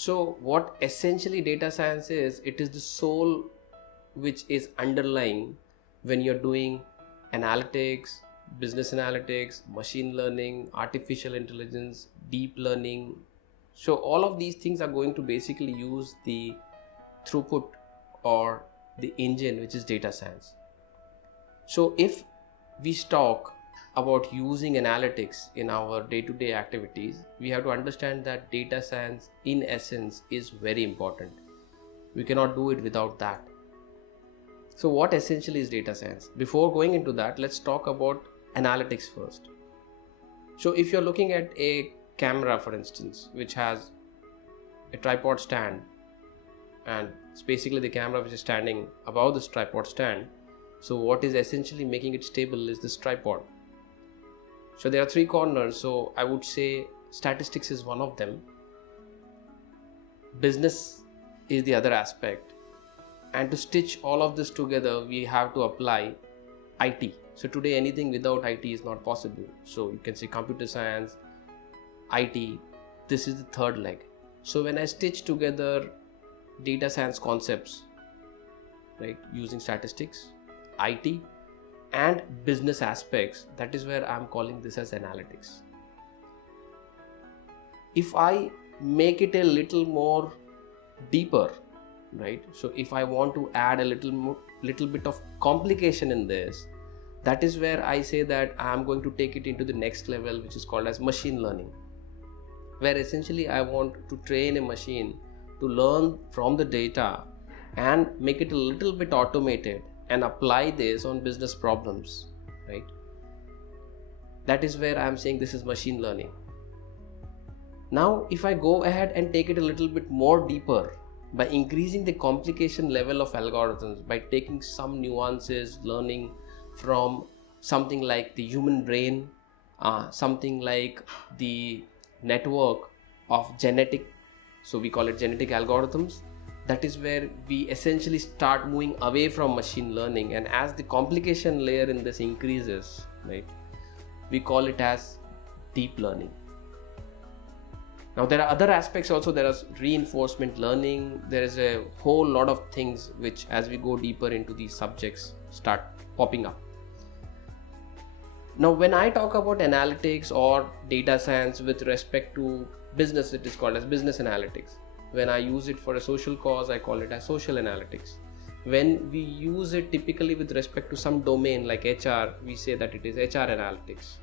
So what essentially data science is, it is the soul which is underlying when you're doing analytics, business analytics, machine learning, artificial intelligence, deep learning. So all of these things are going to basically use the throughput or the engine which is data science. So if we talk about using analytics in our day-to-day activities, we have to understand that data science in essence is very important. We cannot do it without that. So what essentially is data science? Before going into that, let's talk about analytics first. So if you're looking at a camera, for instance, which has a tripod stand, and it's basically the camera which is standing above this tripod stand. So what is essentially making it stable is this tripod. So there are three corners. So I would say statistics is one of them. Business is the other aspect. And to stitch all of this together, we have to apply IT. So today anything without IT is not possible. So you can say computer science, IT, this is the third leg. So when I stitch together data science concepts, right, using statistics, IT and business aspects, that is where I'm calling this as analytics. If I make it a little more deeper, right, so if I want to add a little bit of complication in this, that is where I say that I'm going to take it into the next level, which is called as machine learning, where essentially I want to train a machine to learn from the data and make it a little bit automated and apply this on business problems, right? That is where I'm saying this is machine learning. Now, if I go ahead and take it a little bit more deeper by increasing the complication level of algorithms, by taking some nuances, learning from something like the human brain, something like the network of genetic, so we call it genetic algorithms, that is where we essentially start moving away from machine learning. And as the complication layer in this increases, right, we call it as deep learning. Now there are other aspects also. There is reinforcement learning. There is a whole lot of things which, as we go deeper into these subjects, start popping up. Now when I talk about analytics or data science with respect to business, it is called as business analytics. When I use it for a social cause, I call it as social analytics. When we use it typically with respect to some domain like HR, we say that it is HR analytics.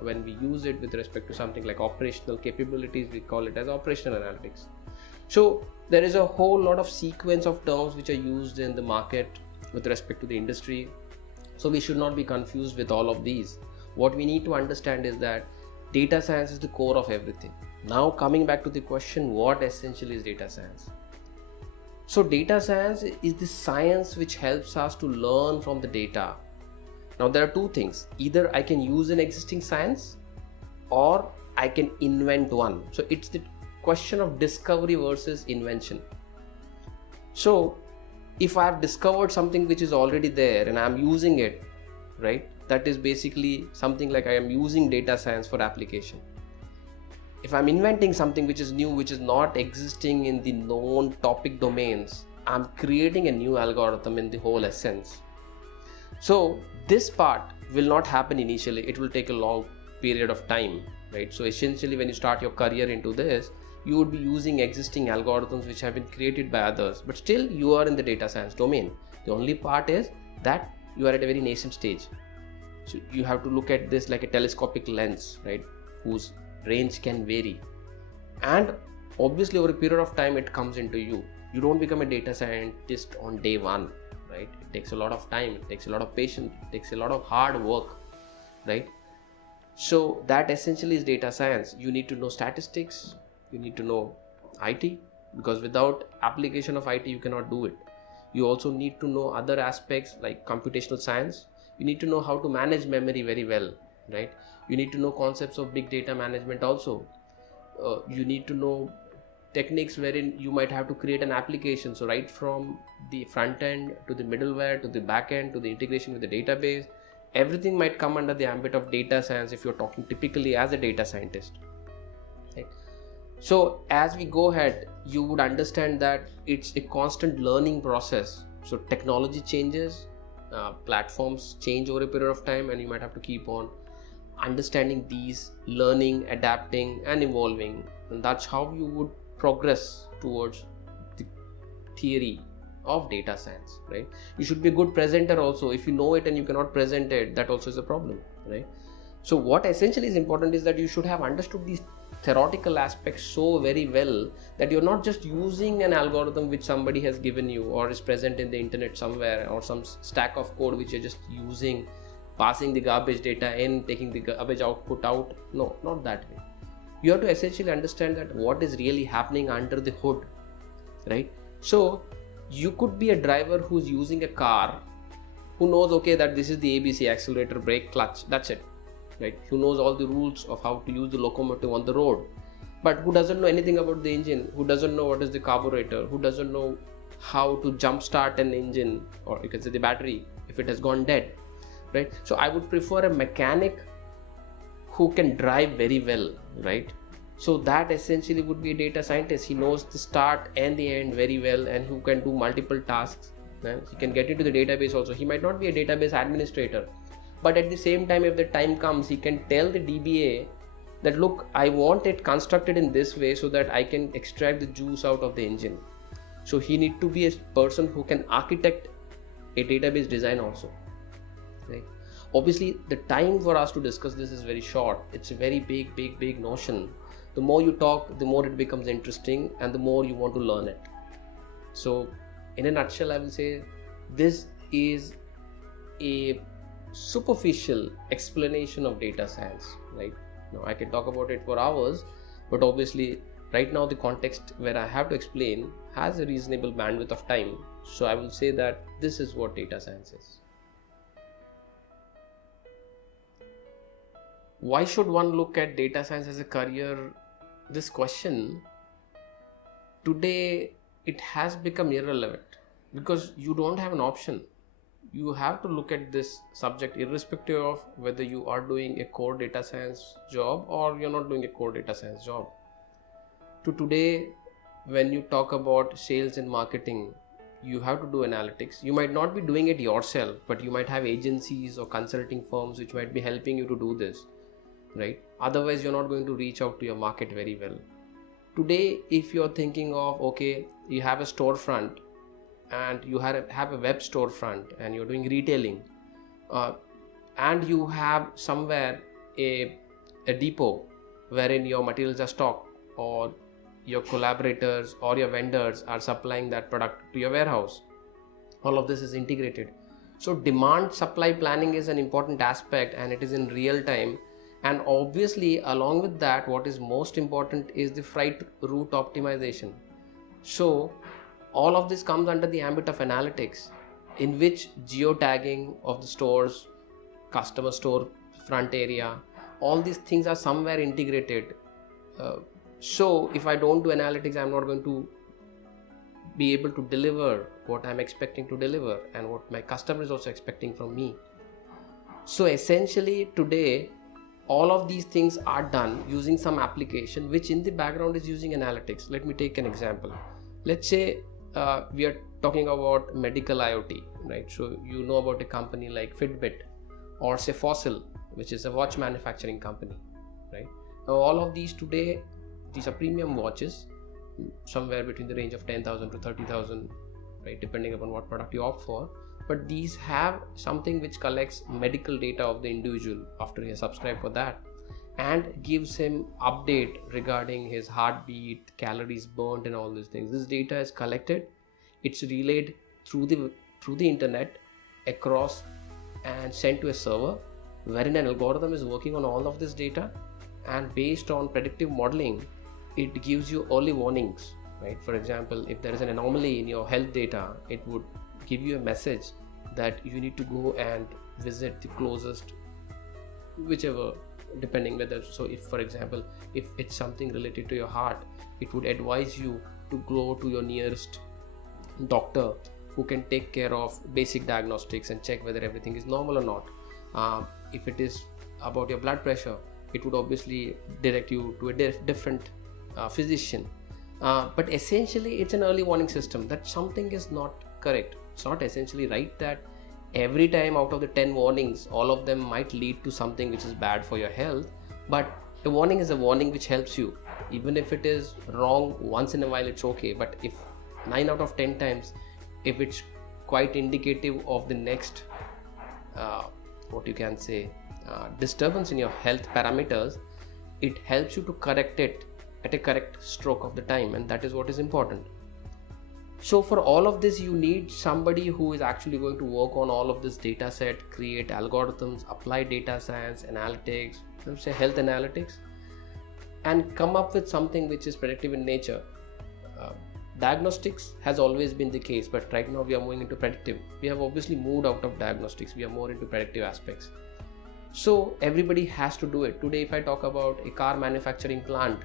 When we use it with respect to something like operational capabilities, we call it as operational analytics. So there is a whole lot of sequence of terms which are used in the market with respect to the industry. So we should not be confused with all of these. What we need to understand is that data science is the core of everything. Now coming back to the question, what essentially is data science? So data science is the science which helps us to learn from the data. Now there are two things. Either I can use an existing science or I can invent one. So it's the question of discovery versus invention. So if I have discovered something which is already there and I'm using it, right, that is basically something like I am using data science for application. If I'm inventing something which is new, which is not existing in the known topic domains, I'm creating a new algorithm in the whole essence. So this part will not happen initially. It will take a long period of time, right? So essentially when you start your career into this, you would be using existing algorithms which have been created by others, but still you are in the data science domain. The only part is that you are at a very nascent stage. So you have to look at this like a telescopic lens, right, whose range can vary, and obviously over a period of time it comes into you. You don't become a data scientist on day one, right? It takes a lot of time, it takes a lot of patience, it takes a lot of hard work, right? So that essentially is data science. You need to know statistics, you need to know IT, because without application of IT you cannot do it. You also need to know other aspects like computational science. You need to know how to manage memory very well, right? You need to know concepts of big data management also. You need to know techniques wherein you might have to create an application. So right from the front end to the middleware to the back end to the integration with the database, everything might come under the ambit of data science if you're talking typically as a data scientist, right? So as we go ahead, you would understand that it's a constant learning process. So technology changes, platforms change over a period of time, and you might have to keep on understanding these, learning, adapting and evolving. And that's how you would progress towards the theory of data science, right? You should be a good presenter also. If you know it and you cannot present it, that also is a problem, right? So what essentially is important is that you should have understood these theoretical aspects so very well that you're not just using an algorithm which somebody has given you or is present in the internet somewhere, or some stack of code which you're just using, passing the garbage data in, taking the garbage output out. No, not that way. You have to essentially understand that what is really happening under the hood, right? So you could be a driver who's using a car, who knows, okay, that this is the ABC, accelerator, brake, clutch, that's it, right? Who knows all the rules of how to use the locomotive on the road, but who doesn't know anything about the engine, who doesn't know what is the carburetor, who doesn't know how to jump start an engine, or you can say the battery, if it has gone dead, right? So I would prefer a mechanic who can drive very well, right? So that essentially would be a data scientist. He knows the start and the end very well, and who can do multiple tasks. He can get into the database also. He might not be a database administrator, but at the same time, if the time comes, he can tell the DBA that, look, I want it constructed in this way so that I can extract the juice out of the engine. So he need to be a person who can architect a database design also, right? Obviously, the time for us to discuss this is very short. It's a very big notion. The more you talk, the more it becomes interesting and the more you want to learn it. So in a nutshell, I will say this is a superficial explanation of data science, right? Now I can talk about it for hours, but obviously right now the context where I have to explain has a reasonable bandwidth of time. So I will say that this is what data science is. Why should one look at data science as a career? This question today, it has become irrelevant because you don't have an option. You have to look at this subject irrespective of whether you are doing a core data science job or you're not doing a core data science job. To today, when you talk about sales and marketing, you have to do analytics. You might not be doing it yourself, but you might have agencies or consulting firms which might be helping you to do this, right? Otherwise, you're not going to reach out to your market very well. Today, if you're thinking of, okay, you have a storefront and you have a web storefront and you're doing retailing, and you have somewhere a depot wherein your materials are stocked, or your collaborators or your vendors are supplying that product to your warehouse. All of this is integrated. So demand supply planning is an important aspect, and it is in real time. And obviously, along with that, what is most important is the freight route optimization. So all of this comes under the ambit of analytics, in which geotagging of the stores, customer store front area, all these things are somewhere integrated. So if I don't do analytics, I'm not going to be able to deliver what I'm expecting to deliver and what my customer is also expecting from me. So essentially today, all of these things are done using some application which in the background is using analytics. Let me take an example. Let's say we are talking about medical IoT, right? So you know about a company like Fitbit, or say Fossil, which is a watch manufacturing company, right? Now all of these today, these are premium watches, somewhere between the range of 10,000 to 30,000, right, depending upon what product you opt for. But these have something which collects medical data of the individual after he has subscribed for that, and gives him update regarding his heartbeat, calories burnt and all these things. This data is collected, it's relayed through the internet across and sent to a server wherein an algorithm is working on all of this data, and based on predictive modeling, it gives you early warnings, right? For example, if there is an anomaly in your health data, it would give you a message that you need to go and visit the closest, whichever, depending whether, so if for example, if it's something related to your heart, it would advise you to go to your nearest doctor who can take care of basic diagnostics and check whether everything is normal or not. If it is about your blood pressure, it would obviously direct you to a different physician. But essentially it's an early warning system that something is not correct. It's not essentially right that every time out of the 10 warnings all of them might lead to something which is bad for your health, but a warning is a warning which helps you. Even if it is wrong once in a while, it's okay, but if 9 out of 10 times, if it's quite indicative of the next what you can say disturbance in your health parameters, it helps you to correct it at a correct stroke of the time, and that is what is important. So for all of this you need somebody who is actually going to work on all of this data set, create algorithms, apply data science, analytics, let's say health analytics, and come up with something which is predictive in nature. Diagnostics has always been the case, but right now we are moving into predictive. We have obviously moved out of diagnostics, we are more into predictive aspects. So everybody has to do it. Today if I talk about a car manufacturing plant,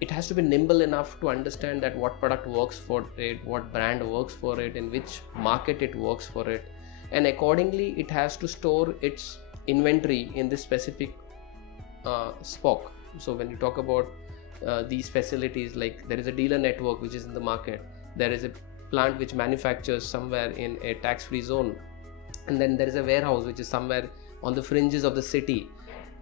it has to be nimble enough to understand that what product works for it, what brand works for it, in which market it works for it, and accordingly it has to store its inventory in this specific spoke. So when you talk about these facilities, like there is a dealer network which is in the market, there is a plant which manufactures somewhere in a tax-free zone, and then there is a warehouse which is somewhere on the fringes of the city,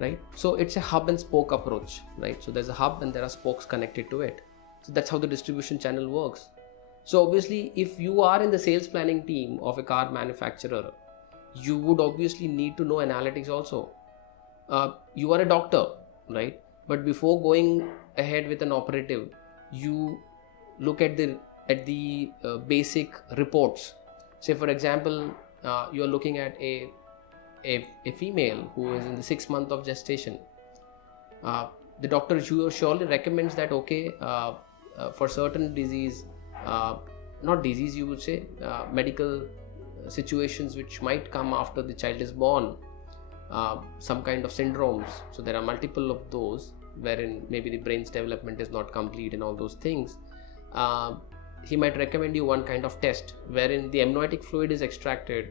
right? So it's a hub and spoke approach, right? So there's a hub and there are spokes connected to it. So that's how the distribution channel works. So obviously if you are in the sales planning team of a car manufacturer, you would obviously need to know analytics also. You are a doctor, right? But before going ahead with an operative, you look at the basic reports. Say for example, you are looking at a female who is in the 6th month of gestation. The doctor surely recommends that okay, for certain disease, not disease you would say, medical situations which might come after the child is born, some kind of syndromes. So there are multiple of those wherein maybe the brain's development is not complete and all those things. He might recommend you one kind of test wherein the amniotic fluid is extracted,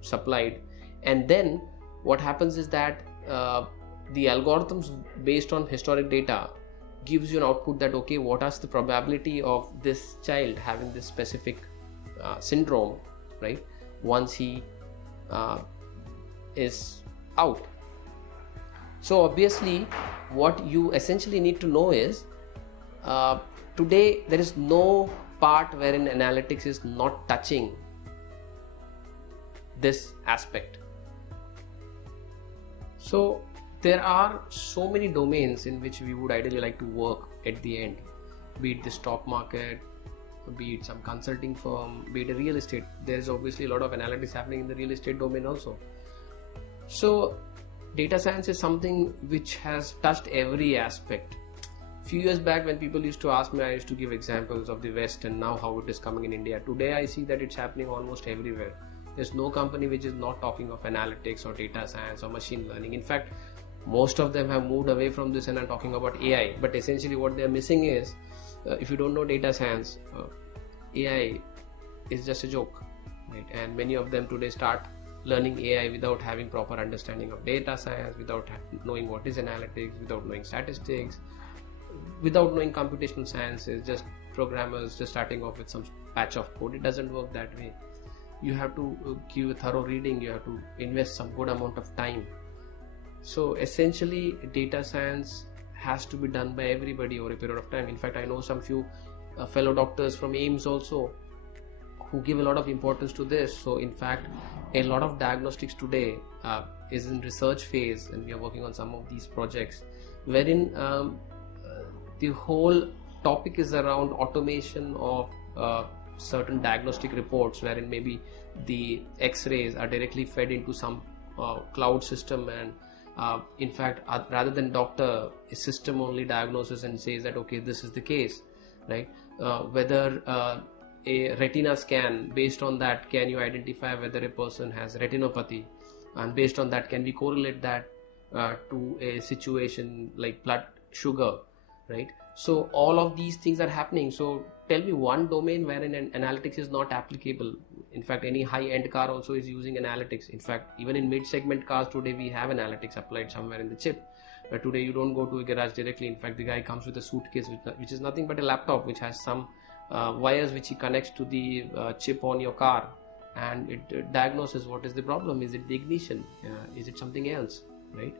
supplied, and then what happens is that the algorithms based on historic data gives you an output that okay, what is the probability of this child having this specific syndrome, right, once he is out. So obviously what you essentially need to know is today there is no part wherein analytics is not touching this aspect. So there are so many domains in which we would ideally like to work at the end, be it the stock market, be it some consulting firm, be it a real estate. There is obviously a lot of analytics happening in the real estate domain also. So data science is something which has touched every aspect. Few years back when people used to ask me, I used to give examples of the West and now how it is coming in India. Today I see that it's happening almost everywhere. There's no company which is not talking of analytics or data science or machine learning. In fact, most of them have moved away from this and are talking about AI. But essentially what they're missing is, if you don't know data science, AI is just a joke, right? And many of them today start learning AI without having proper understanding of data science, without knowing what is analytics, without knowing statistics, without knowing computational sciences, just programmers just starting off with some patch of code. It doesn't work that way. You have to give a thorough reading, you have to invest some good amount of time. So essentially data science has to be done by everybody over a period of time. In fact, I know some few fellow doctors from AIIMS also who give a lot of importance to this. So in fact, a lot of diagnostics today is in research phase, and we are working on some of these projects wherein the whole topic is around automation of certain diagnostic reports, wherein maybe the x-rays are directly fed into some cloud system, and in fact rather than doctor, a system only diagnoses and says that okay, this is the case, right? Whether a retina scan, based on that can you identify whether a person has retinopathy, and based on that can we correlate that to a situation like blood sugar, right? So all of these things are happening. So tell me one domain wherein analytics is not applicable. In fact, any high-end car also is using analytics. In fact, even in mid-segment cars today we have analytics applied somewhere in the chip. Today you don't go to a garage directly. In fact, the guy comes with a suitcase which is nothing but a laptop which has some wires which he connects to the chip on your car, and it diagnoses what is the problem. Is it the ignition? Is it something else, right?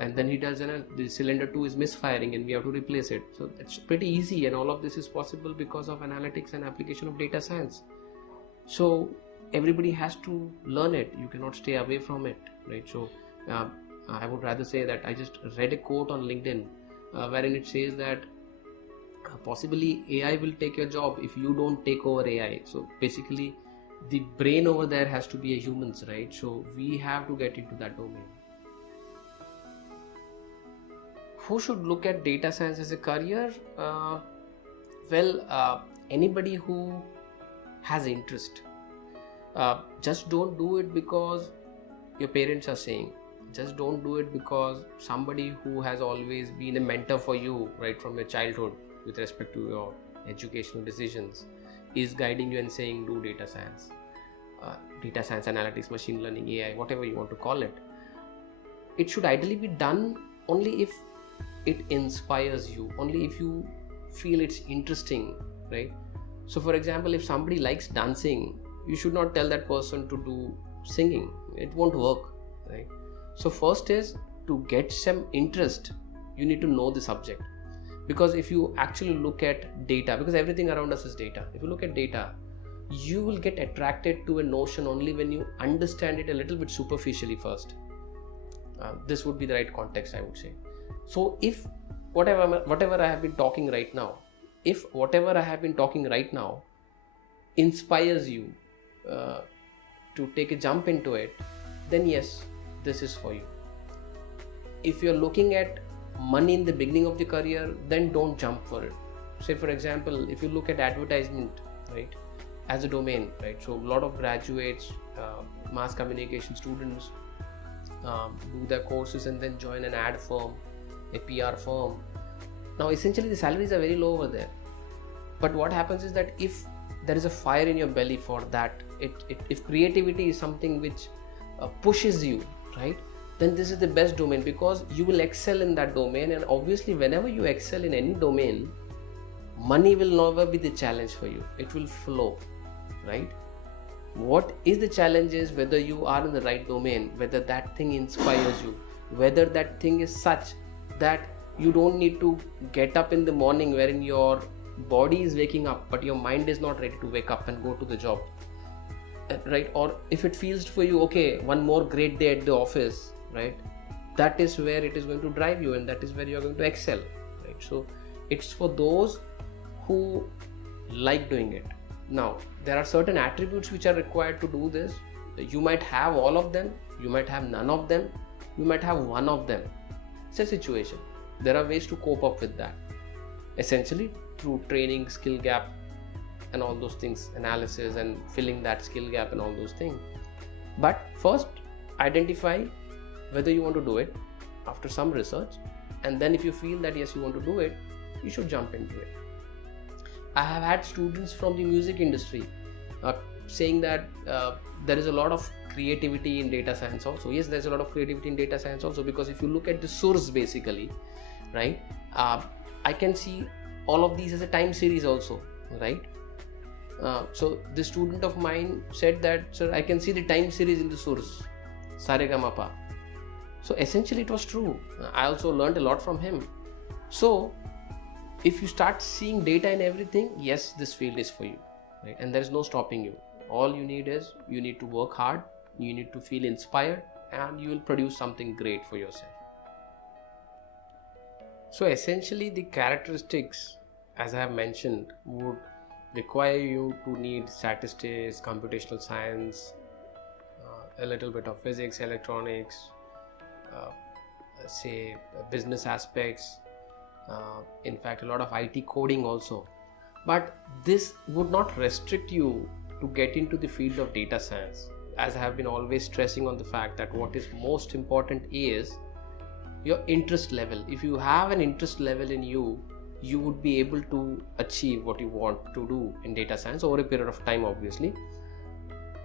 And then he tells the cylinder 2 is misfiring and we have to replace it. So it's pretty easy, and all of this is possible because of analytics and application of data science. So everybody has to learn it. You cannot stay away from it, right? So I would rather say that I just read a quote on LinkedIn wherein it says that possibly AI will take your job if you don't take over AI. So basically the brain over there has to be a human's, right? So we have to get into that domain. Who should look at data science as a career? Anybody who has interest. Just don't do it because your parents are saying. Just don't do it because somebody who has always been a mentor for you right from your childhood with respect to your educational decisions is guiding you and saying do data science. Data science, analytics, machine learning, AI, whatever you want to call it. It should ideally be done only if it inspires you, only if you feel it's interesting, right? So for example, if somebody likes dancing, you should not tell that person to do singing. It won't work, right? So first is to get some interest, you need to know the subject. Because if you actually look at data, because everything around us is data, if you look at data, you will get attracted to a notion only when you understand it a little bit superficially first. This would be the right context, I would say. So if whatever I have been talking right now, inspires you to take a jump into it, then yes, this is for you. If you're looking at money in the beginning of the career, then don't jump for it. Say for example, if you look at advertisement, right, as a domain, right? So a lot of graduates, mass communication students do their courses and then join an ad firm, a PR firm. Now essentially the salaries are very low over there, but what happens is that if there is a fire in your belly for that, if creativity is something which pushes you, right, then this is the best domain, because you will excel in that domain. And obviously whenever you excel in any domain, money will never be the challenge for you. It will flow, right? What is the challenge is whether you are in the right domain, whether that thing inspires you, whether that thing is such that you don't need to get up in the morning wherein your body is waking up but your mind is not ready to wake up and go to the job, right? Or if it feels for you, okay, one more great day at the office, right, that is where it is going to drive you, and that is where you are going to excel, right? So it's for those who like doing it. Now there are certain attributes which are required to do this. You might have all of them, you might have none of them, you might have one of them. It's a situation. There are ways to cope up with that, essentially through training, skill gap and all those things, analysis and filling that skill gap and all those things. But first identify whether you want to do it after some research, and then if you feel that yes, you want to do it, you should jump into it. I have had students from the music industry saying that there is a lot of creativity in data science also. Yes, there's a lot of creativity in data science also, because if you look at the source basically, right, I can see all of these as a time series also, right? So the student of mine said that, sir, I can see the time series in the source, Saregamapa. So essentially it was true. I also learned a lot from him. So if you start seeing data in everything, yes, this field is for you, right? And there is no stopping you. All you need is, you need to work hard, you need to feel inspired, and you will produce something great for yourself. So essentially the characteristics, as I have mentioned, would require you to need statistics, computational science, a little bit of physics, electronics, say business aspects, in fact a lot of IT coding also. But this would not restrict you to get into the field of data science, as I have been always stressing on the fact that what is most important is your interest level. If you have an interest level in you, you would be able to achieve what you want to do in data science over a period of time, obviously.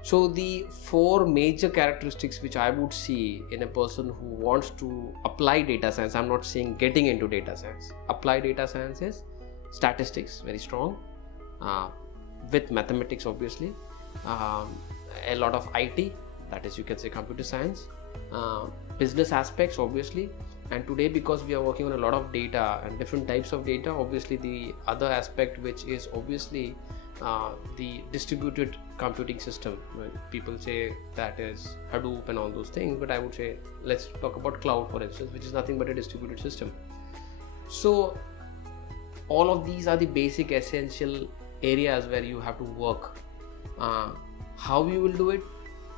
So the four major characteristics which I would see in a person who wants to apply data science, I'm not saying getting into data science, apply data science is statistics, very strong, with mathematics obviously, a lot of IT, that is you can say computer science, business aspects obviously, and today because we are working on a lot of data and different types of data, obviously the other aspect which is obviously the distributed computing system. When people say that is Hadoop and all those things, but I would say let's talk about cloud for instance, which is nothing but a distributed system. So all of these are the basic essential areas where you have to work. How you will do it?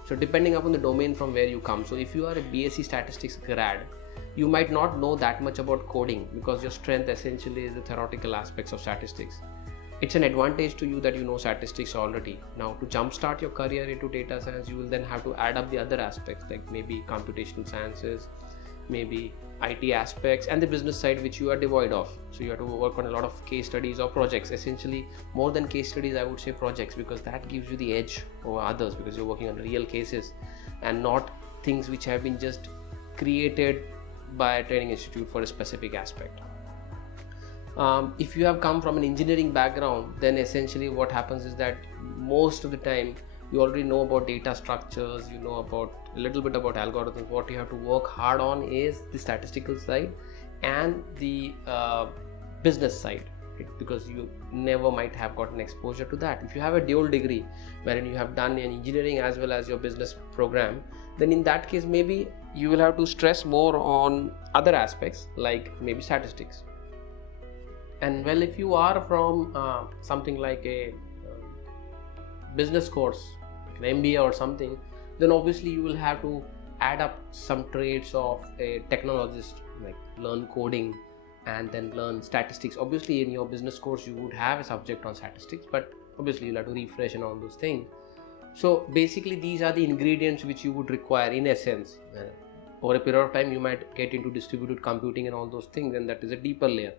So depending upon the domain from where you come. So if you are a BSc statistics grad, you might not know that much about coding because your strength essentially is the theoretical aspects of statistics. It's an advantage to you that you know statistics already. Now to jumpstart your career into data science, you will then have to add up the other aspects like maybe computational sciences, maybe IT aspects, and the business side which you are devoid of. So you have to work on a lot of case studies or projects. Essentially more than case studies, I would say projects, because that gives you the edge over others because you're working on real cases and not things which have been just created by a training institute for a specific aspect. If you have come from an engineering background, then essentially what happens is that most of the time you already know about data structures, you know about a little bit about algorithms. What you have to work hard on is the statistical side and the business side, because you never might have gotten exposure to that. If you have a dual degree wherein you have done an engineering as well as your business program, then in that case maybe you will have to stress more on other aspects like maybe statistics. And well, if you are from something like a business course, like an MBA or something, then obviously you will have to add up some traits of a technologist, like learn coding and then learn statistics. Obviously in your business course you would have a subject on statistics, but obviously you'll have to refresh and all those things. So basically these are the ingredients which you would require in essence. Over a period of time you might get into distributed computing and all those things, and that is a deeper layer.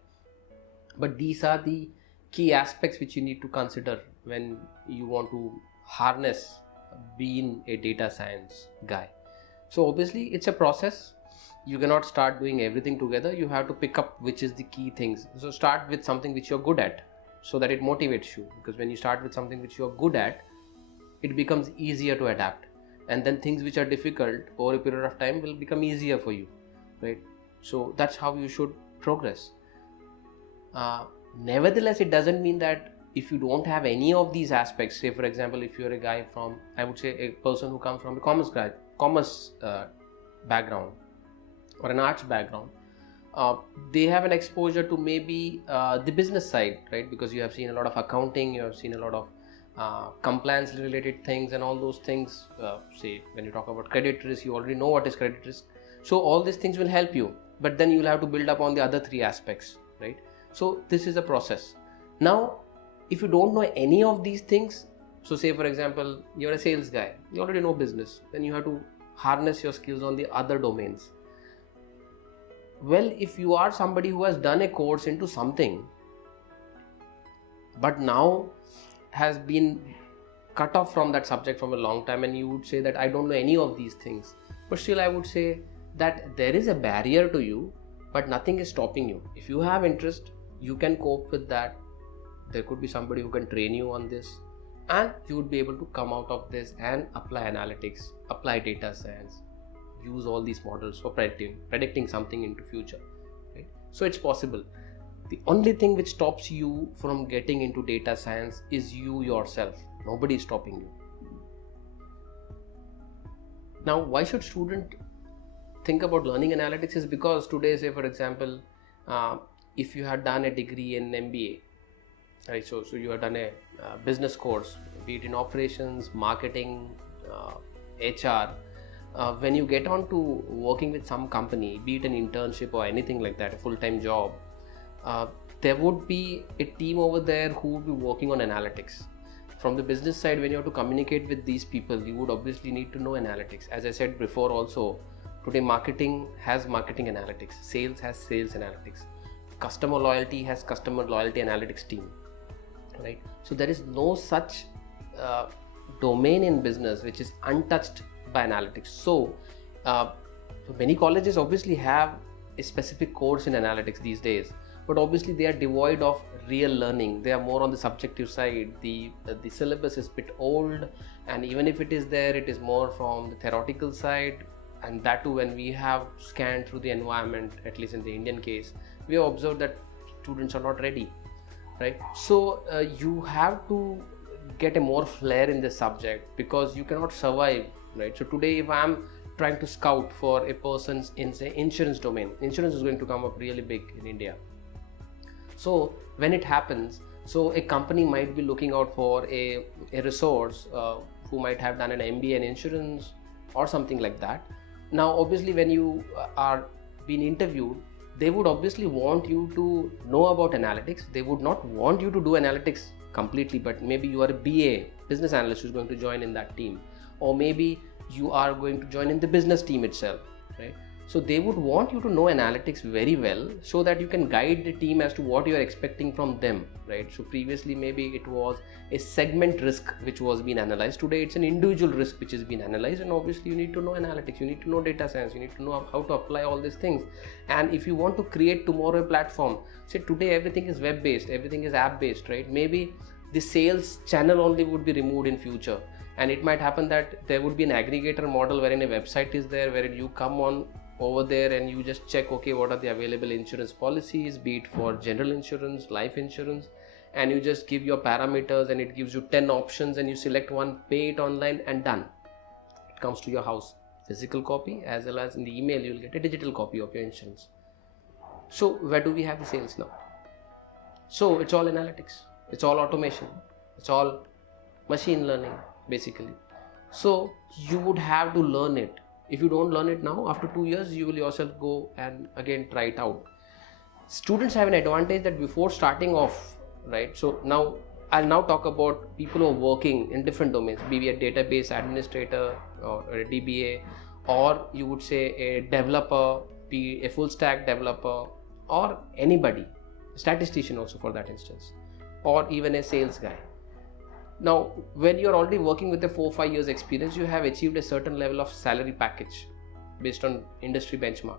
But these are the key aspects which you need to consider when you want to harness being a data science guy. So obviously it's a process. You cannot start doing everything together. You have to pick up which is the key things. So start with something which you're good at so that it motivates you, because when you start with something which you're good at, it becomes easier to adapt, and then things which are difficult over a period of time will become easier for you, right? So that's how you should progress. Nevertheless, it doesn't mean that if you don't have any of these aspects, say for example, if you're a guy from, I would say a person who comes from a commerce background or an arts background, they have an exposure to maybe the business side, right? Because you have seen a lot of accounting, you have seen a lot of compliance related things and all those things. Say when you talk about credit risk, you already know what is credit risk. So all these things will help you, but then you will have to build up on the other three aspects, right? So this is a process. Now, if you don't know any of these things, so say for example, you're a sales guy, you already know business, then you have to harness your skills on the other domains. Well, if you are somebody who has done a course into something, but now has been cut off from that subject from a long time, and you would say that I don't know any of these things, but still I would say that there is a barrier to you, but nothing is stopping you. If you have interest, you can cope with that. There could be somebody who can train you on this, and you would be able to come out of this and apply analytics, apply data science, use all these models for predicting something into future, right? So it's possible. The only thing which stops you from getting into data science is you yourself. Nobody is stopping you. Now, why should student think about learning analytics? Is because today, say for example, if you had done a degree in MBA, right? So you have done a business course, be it in operations, marketing, HR. When you get on to working with some company, be it an internship or anything like that, a full-time job, there would be a team over there who would be working on analytics. From the business side, when you have to communicate with these people, you would obviously need to know analytics. As I said before also, today marketing has marketing analytics, sales has sales analytics, customer loyalty has customer loyalty analytics team, right? So there is no such domain in business which is untouched by analytics. So many colleges obviously have a specific course in analytics these days, but obviously they are devoid of real learning. They are more on the subjective side. The syllabus is a bit old, and even if it is there, it is more from the theoretical side. And that too, when we have scanned through the environment, at least in the Indian case, we have observed that students are not ready, right? So you have to get a more flair in the subject, because you cannot survive, right? So today, if I'm trying to scout for a person's in say insurance domain, insurance is going to come up really big in India. So when it happens, so a company might be looking out for a resource who might have done an MBA in insurance or something like that. Now obviously when you are being interviewed, they would obviously want you to know about analytics. They would not want you to do analytics completely, but maybe you are a BA, business analyst, who's going to join in that team, or maybe you are going to join in the business team itself, right? So they would want you to know analytics very well, so that you can guide the team as to what you are expecting from them, right? So previously maybe it was a segment risk which was being analyzed. Today it's an individual risk which is being analyzed, and obviously you need to know analytics, you need to know data science, you need to know how to apply all these things. And if you want to create tomorrow a platform, say today everything is web based, everything is app based, right? Maybe the sales channel only would be removed in future, and it might happen that there would be an aggregator model wherein a website is there, wherein you come on over there and you just check, okay, what are the available insurance policies, be it for general insurance, life insurance, and you just give your parameters and it gives you 10 options, and you select one, pay it online, and done. It comes to your house, physical copy, as well as in the email you'll get a digital copy of your insurance. So where do we have the sales now? So it's all analytics, it's all automation, it's all machine learning basically. So you would have to learn it. If you don't learn it now, after 2 years you will yourself go and again try it out. Students have an advantage that before starting off, right? So now I'll now talk about people who are working in different domains, be it a database administrator or a DBA, or you would say a developer, be a full stack developer, or anybody, a statistician also for that instance, or even a sales guy. Now, when you're already working with a 4-5 years experience, you have achieved a certain level of salary package based on industry benchmark.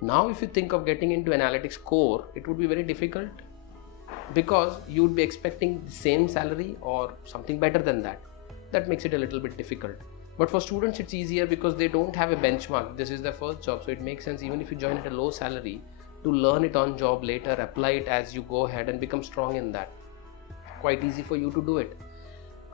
Now, if you think of getting into analytics core, it would be very difficult, because you would be expecting the same salary or something better than that. That makes it a little bit difficult. But for students, it's easier because they don't have a benchmark. This is their first job, so it makes sense, even if you join at a low salary, to learn it on job later, apply it as you go ahead and become strong in that. Quite easy for you to do it.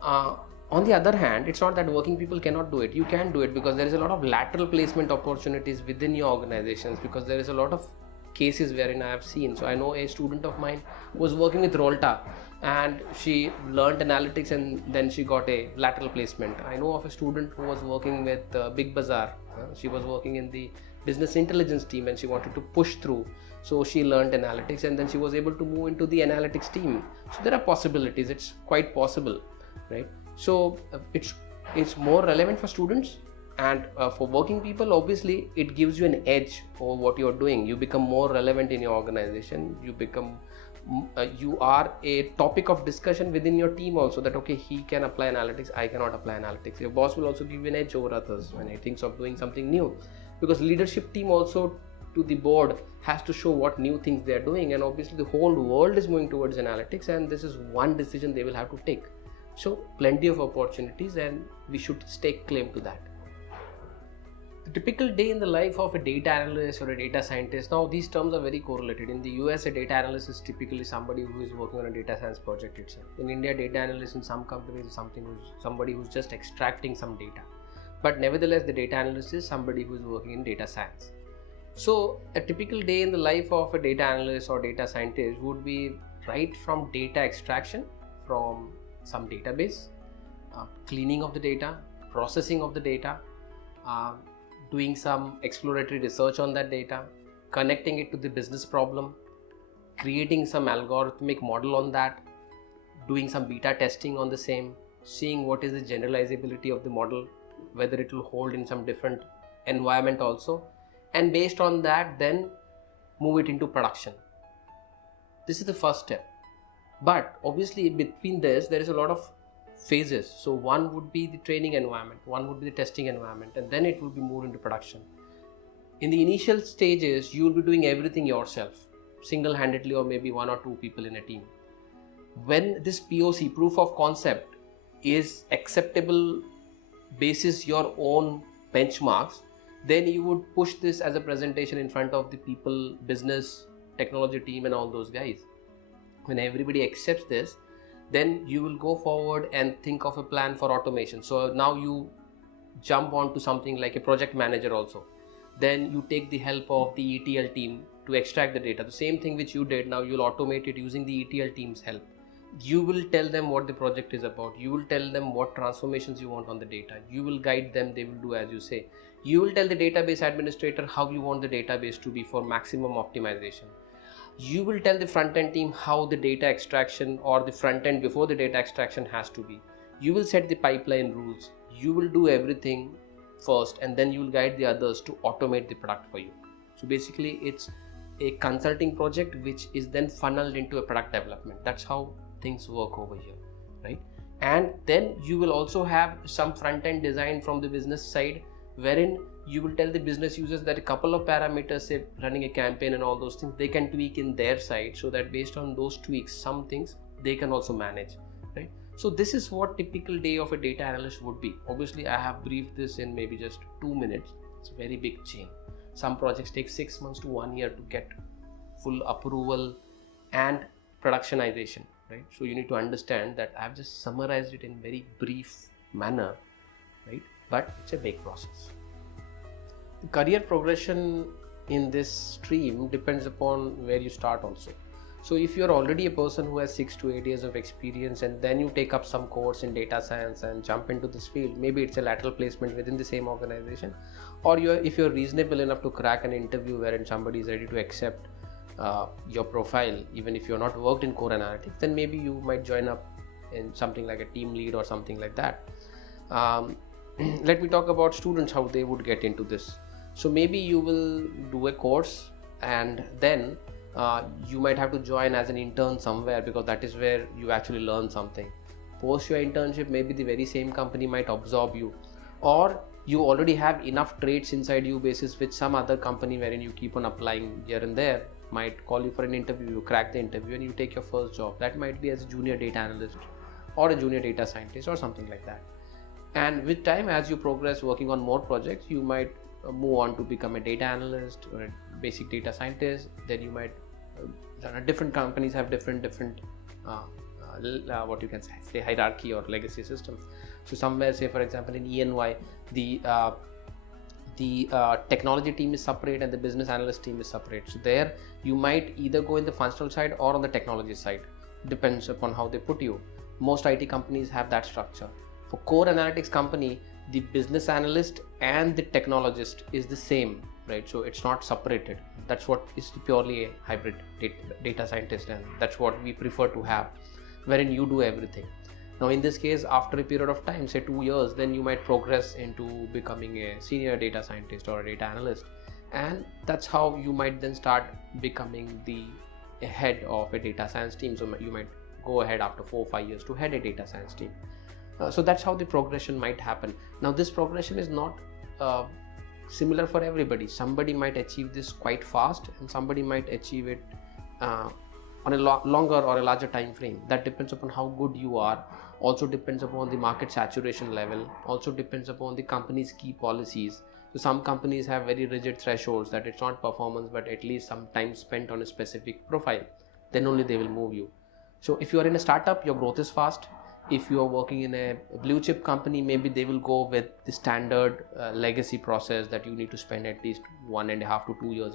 On the other hand, it's not that working people cannot do it. You can do it, because there is a lot of lateral placement opportunities within your organizations, because there is a lot of cases wherein I have seen. So I know a student of mine who was working with Rolta, and she learned analytics and then she got a lateral placement. I know of a student who was working with Big Bazaar. She was working in the business intelligence team and she wanted to push through. So she learned analytics and then she was able to move into the analytics team. So there are possibilities. It's quite possible, right? So it's more relevant for students, and for working people, obviously it gives you an edge over what you're doing. You become more relevant in your organization. You are a topic of discussion within your team also, that okay, he can apply analytics, I cannot apply analytics. Your boss will also give you an edge over others when he thinks of doing something new, because leadership team also to the board has to show what new things they are doing, and obviously the whole world is moving towards analytics, and this is one decision they will have to take. So plenty of opportunities, and we should stake claim to that. The typical day in the life of a data analyst or a data scientist. Now these terms are very correlated. In the US, a data analyst is typically somebody who is working on a data science project itself. In India, data analyst in some companies is somebody who's just extracting some data. But nevertheless, the data analyst is somebody who is working in data science. So a typical day in the life of a data analyst or data scientist would be right from data extraction from some database, cleaning of the data, processing of the data, doing some exploratory research on that data, connecting it to the business problem, creating some algorithmic model on that, doing some beta testing on the same, seeing what is the generalizability of the model, whether it will hold in some different environment also, and based on that then move it into production. This is the first step. But obviously between this there is a lot of phases. So one would be the training environment, one would be the testing environment, and then it will be moved into production. In the initial stages, you will be doing everything yourself, single-handedly, or maybe 1 or 2 people in a team. When this POC, proof of concept, is acceptable basis your own benchmarks, then you would push this as a presentation in front of the people, business, technology team, and all those guys. When everybody accepts this, then you will go forward and think of a plan for automation. So now you jump on to something like a project manager also. Then you take the help of the ETL team to extract the data. The same thing which you did, now you'll automate it using the ETL team's help. You will tell them what the project is about. You will tell them what transformations you want on the data. You will guide them, they will do as you say. You will tell the database administrator how you want the database to be for maximum optimization. You will tell the front-end team how the data extraction or the front-end before the data extraction has to be. You will set the pipeline rules. You will do everything first, and then you will guide the others to automate the product for you. So basically it's a consulting project which is then funneled into a product development. That's how things work over here, right? And then you will also have some front-end design from the business side, wherein you will tell the business users that a couple of parameters, say running a campaign and all those things, they can tweak in their side, so that based on those tweaks, some things they can also manage, right? So this is what typical day of a data analyst would be. Obviously I have briefed this in maybe just 2 minutes. It's a very big chain. Some projects take 6 months to 1 year to get full approval and productionization, right? So you need to understand that I've just summarized it in very brief manner, right? But it's a big process. The career progression in this stream depends upon where you start also. So if you're already a person who has 6 to 8 years of experience, and then you take up some course in data science and jump into this field, maybe it's a lateral placement within the same organization, or if you're reasonable enough to crack an interview wherein somebody is ready to accept your profile, even if you're not worked in core analytics, then maybe you might join up in something like a team lead or something like that. Let me talk about students, how they would get into this. So maybe you will do a course, and then you might have to join as an intern somewhere, because that is where you actually learn something. Post your internship, maybe the very same company might absorb you, or you already have enough traits inside you basis which some other company wherein you keep on applying here and there might call you for an interview. You crack the interview and you take your first job. That might be as a junior data analyst or a junior data scientist or something like that. And with time, as you progress working on more projects, you might move on to become a data analyst or a basic data scientist. Then you might different companies have different what you can say hierarchy or legacy systems. So somewhere, say for example in ENY, the technology team is separate and the business analyst team is separate. So there you might either go in the functional side or on the technology side, depends upon how they put you. Most IT companies have that structure. For core analytics company, the business analyst and the technologist is the same, right? So it's not separated. That's what is purely a hybrid data scientist, and that's what we prefer to have, wherein you do everything. Now in this case, after a period of time, say 2 years, then you might progress into becoming a senior data scientist or a data analyst, and that's how you might then start becoming the head of a data science team. So you might go ahead after 4 or 5 years to head a data science team. So that's how the progression might happen. Now this progression is not similar for everybody. Somebody might achieve this quite fast and somebody might achieve it on a longer or a larger time frame. That depends upon how good you are, also depends upon the market saturation level, also depends upon the company's key policies. So some companies have very rigid thresholds that it's not performance but at least some time spent on a specific profile, then only they will move you. So if you are in a startup, your growth is fast. If you are working in a blue chip company, maybe they will go with the standard legacy process that you need to spend at least 1.5 to 2 years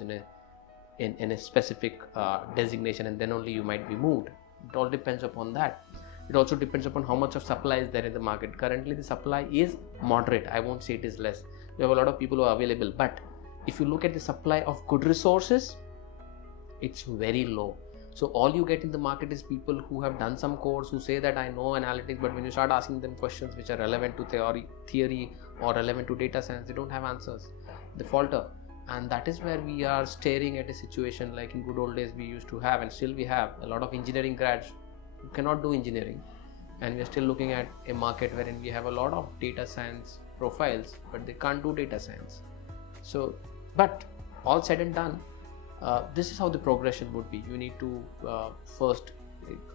in a specific designation, and then only you might be moved. It all depends upon that. It also depends upon how much of supply is there in the market. Currently the supply is moderate. I won't say it is less. We have a lot of people who are available, but if you look at the supply of good resources, it's very low. So all you get in the market is people who have done some course, who say that I know analytics, but when you start asking them questions which are relevant to theory or relevant to data science, they don't have answers. They falter. And that is where we are staring at a situation like in good old days we used to have, and still we have a lot of engineering grads who cannot do engineering. and we're still looking at a market wherein we have a lot of data science profiles, but they can't do data science. So, but all said and done, this is how the progression would be. You need to first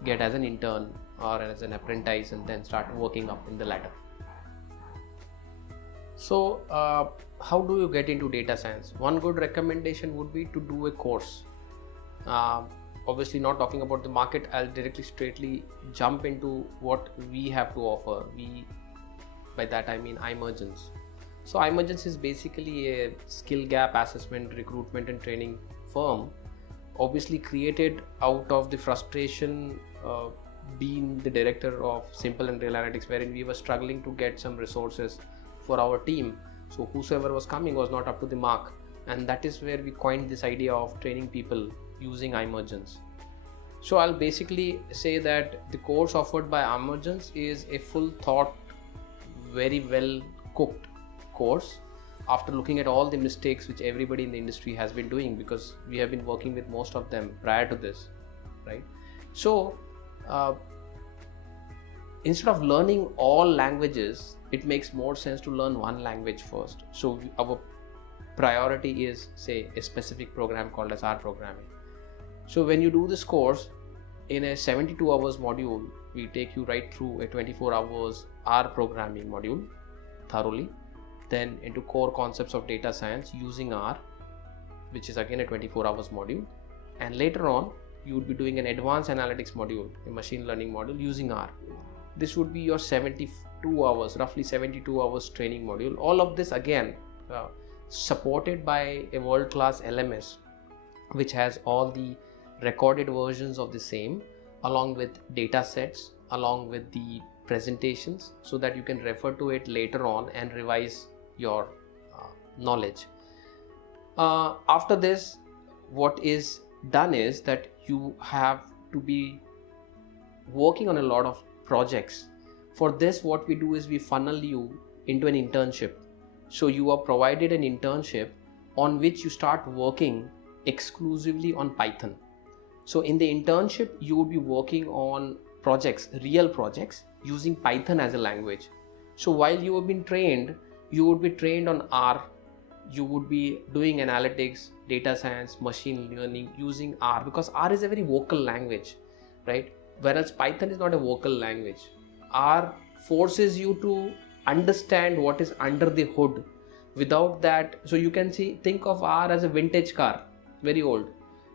get as an intern or as an apprentice and then start working up in the ladder. So how do you get into data science? One good recommendation would be to do a course. Obviously not talking about the market, I'll straightly jump into what we have to offer. By that I mean Emergence. So Emergence is basically a skill gap assessment, recruitment and training firm, obviously created out of the frustration being the director of Simple and Real Analytics, wherein we were struggling to get some resources for our team. So whosoever was coming was not up to the mark, and that is where we coined this idea of training people using Imurgence. So I'll basically say that the course offered by Imurgence is a full thought, very well cooked course after looking at all the mistakes which everybody in the industry has been doing, because we have been working with most of them prior to this, right? So instead of learning all languages, it makes more sense to learn one language first. So our priority is, say, a specific program called as R programming. So when you do this course in a 72 hours module, we take you right through a 24 hours R programming module thoroughly, then into core concepts of data science using R, which is again a 24 hours module, and later on you would be doing an advanced analytics module, a machine learning module using R. This would be your 72 hours, roughly 72 hours training module. All of this again supported by a world-class LMS, which has all the recorded versions of the same, along with data sets, along with the presentations, so that you can refer to it later on and revise your knowledge. After this, what is done is that you have to be working on a lot of projects. For this, what we do is we funnel you into an internship. So you are provided an internship on which you start working exclusively on Python. So in the internship, you would be working on projects, real projects, using Python as a language. So while you have been trained, you would be trained on R. You would be doing analytics, data science, machine learning using R, because R is a very vocal language, right? Whereas Python is not a vocal language. R forces you to understand what is under the hood. Without that, so you can think of R as a vintage car, very old.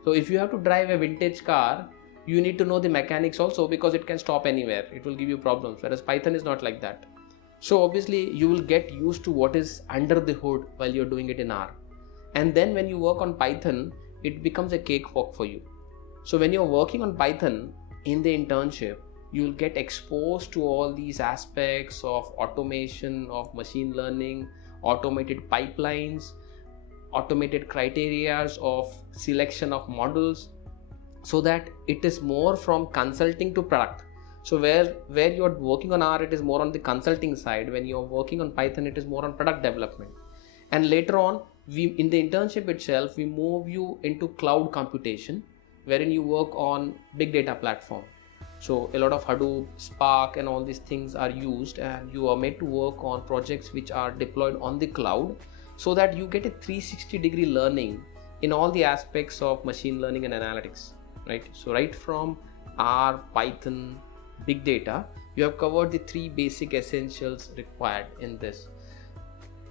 So if you have to drive a vintage car, you need to know the mechanics also, because it can stop anywhere. It will give you problems, whereas Python is not like that. So obviously you will get used to what is under the hood while you're doing it in R. And then when you work on Python, it becomes a cakewalk for you. So when you're working on Python in the internship, you will get exposed to all these aspects of automation, of machine learning, automated pipelines, automated criterias of selection of models, so that it is more from consulting to product. So where you're working on R, it is more on the consulting side. When you're working on Python, it is more on product development. And later on, in the internship itself, we move you into cloud computation, wherein you work on big data platform. So a lot of Hadoop, Spark and all these things are used, and you are made to work on projects which are deployed on the cloud, so that you get a 360-degree learning in all the aspects of machine learning and analytics, right? So right from R, Python, big data, you have covered the three basic essentials required in this.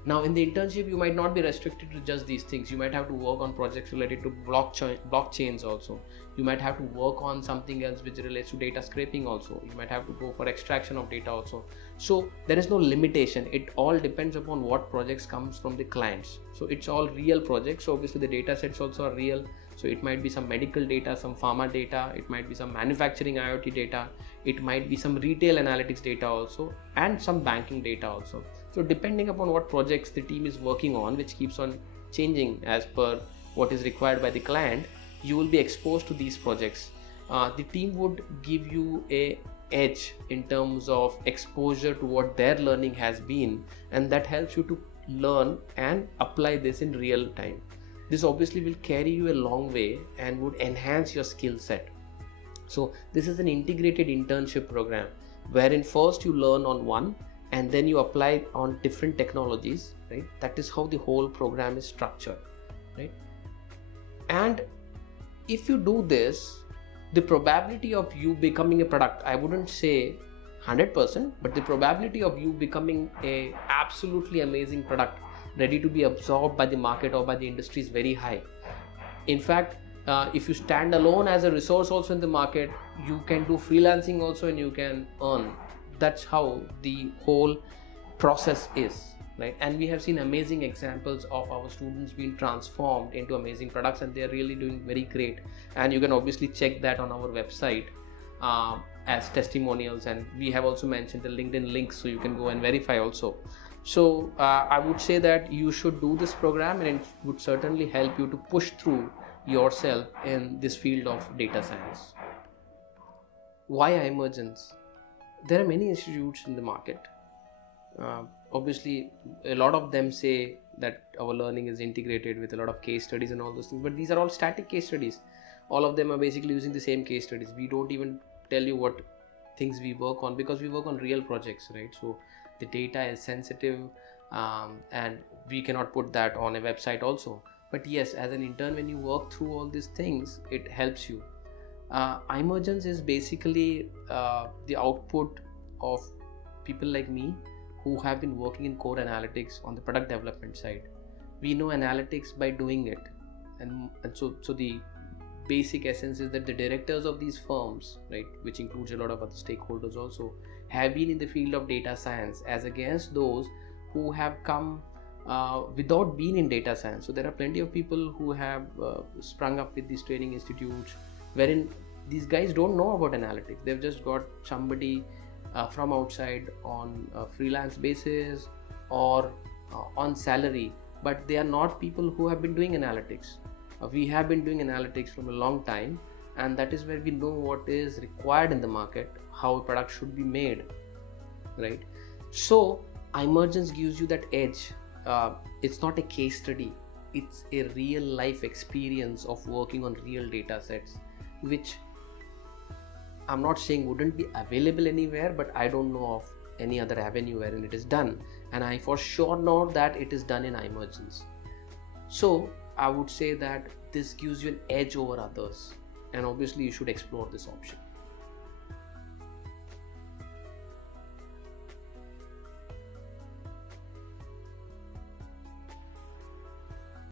Now in the internship, you might not be restricted to just these things. You might have to work on projects related to blockchains also. You might have to work on something else which relates to data scraping also. You might have to go for extraction of data also. So there is no limitation. It all depends upon what projects comes from the clients. So it's all real projects. So obviously the data sets also are real. So it might be some medical data, some pharma data, it might be some manufacturing IoT data, it might be some retail analytics data also, and some banking data also. So depending upon what projects the team is working on, which keeps on changing as per what is required by the client, you will be exposed to these projects. The team would give you a edge in terms of exposure to what their learning has been, and that helps you to learn and apply this in real time. This obviously will carry you a long way and would enhance your skill set. So this is an integrated internship program wherein first you learn on one and then you apply on different technologies, right? That is how the whole program is structured, right? And if you do this, the probability of you becoming a product, I wouldn't say 100%, but the probability of you becoming a absolutely amazing product ready to be absorbed by the market or by the industry is very high. In fact, if you stand alone as a resource also in the market, you can do freelancing also and you can earn. That's how the whole process is, right? And we have seen amazing examples of our students being transformed into amazing products, and they are really doing very great. And you can obviously check that on our website as testimonials, and we have also mentioned the LinkedIn links, so you can go and verify also. So I would say that you should do this program, and it would certainly help you to push through yourself in this field of data science. Why Emergence? There are many institutes in the market. Obviously, a lot of them say that our learning is integrated with a lot of case studies and all those things, but these are all static case studies. All of them are basically using the same case studies. We don't even tell you what things we work on, because we work on real projects, right? So the data is sensitive, and we cannot put that on a website also. But yes, as an intern, when you work through all these things, it helps you. Imurgence is basically the output of people like me who have been working in core analytics on the product development side. We know analytics by doing it, and so the basic essence is that the directors of these firms, right, which includes a lot of other stakeholders also, have been in the field of data science, as against those who have come without being in data science. So there are plenty of people who have sprung up with these training institutes, wherein these guys don't know about analytics. They've just got somebody from outside on a freelance basis or on salary, but they are not people who have been doing analytics. We have been doing analytics from a long time, and that is where we know what is required in the market, how a product should be made, right? So Emergence gives you that edge. It's not a case study, it's a real life experience of working on real data sets, which I'm not saying wouldn't be available anywhere, but I don't know of any other avenue wherein it is done, and I for sure know that it is done in Emergence. So I would say that this gives you an edge over others, and obviously you should explore this option.